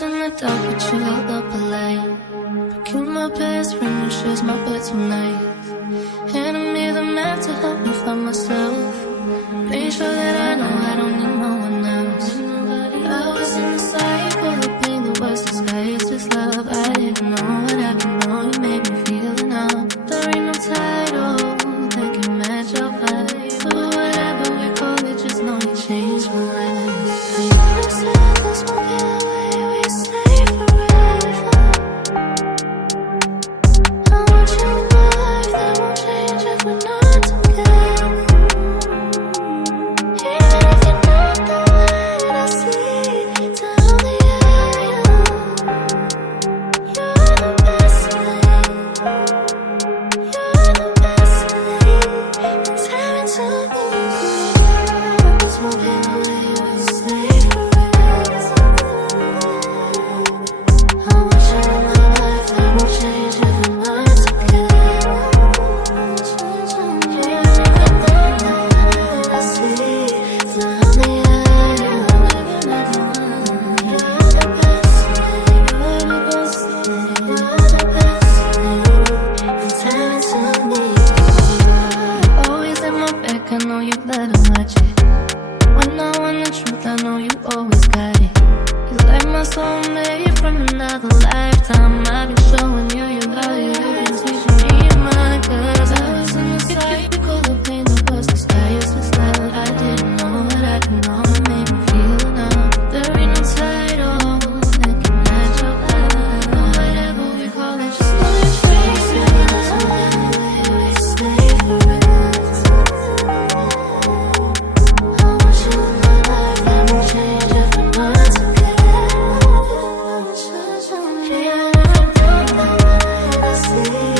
was in the dark, but you held up a light. But you my best friend who shares my bed tonight. Handed me the map to help me find myself. Made sure that I know I don't need no one else. I was in the cycle of pain, the worst disguise is love. I didn't know what I can know, you made me feel enough. There ain't no title that can match your vibe. But whatever we call it, just know you changed my life. I know you said this won't be the way we stay forever. I want you in my life, that won't change if we're not together. Even if you're not the one I see, tell me I am. You're the best thing. You're the best thing. It's heaven to me. This won't be the way we stay forever. I want you in my life, that won't change if we're not together. Even if you're not the one I see, tell me I am. You're the best thing. You're the best thing. You're the best thing. It's heaven to me. Always at my back, I know you let 'em watch it. When I want the truth, I know you always got it. You like my soulmate from another lifetime. I've been showing you your value. You've been teaching me my cause I was in the cycle of pain, the worst disguise is love. I didn't know what I could know, it made me feel enough. There ain't no title that can match your vibe. Whatever we call it, just know you trace it. That's why we stay forever. I want you in my life, that won't change if we're not together. Even if you're not the one I see,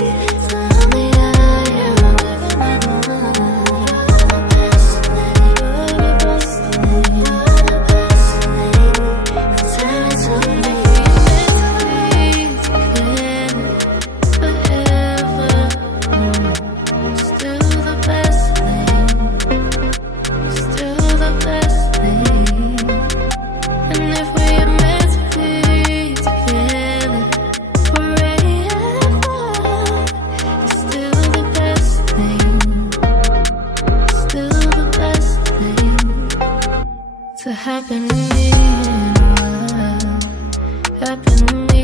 tell me I am. You're the best thing. You're the best thing. You're the best thing. It's heaven to me. Meant to be together forever. Still the best thing. Still the best thing. And if we are meant to be together forever, it's still the best thing. Still the best thing to happen to me. Happen to me.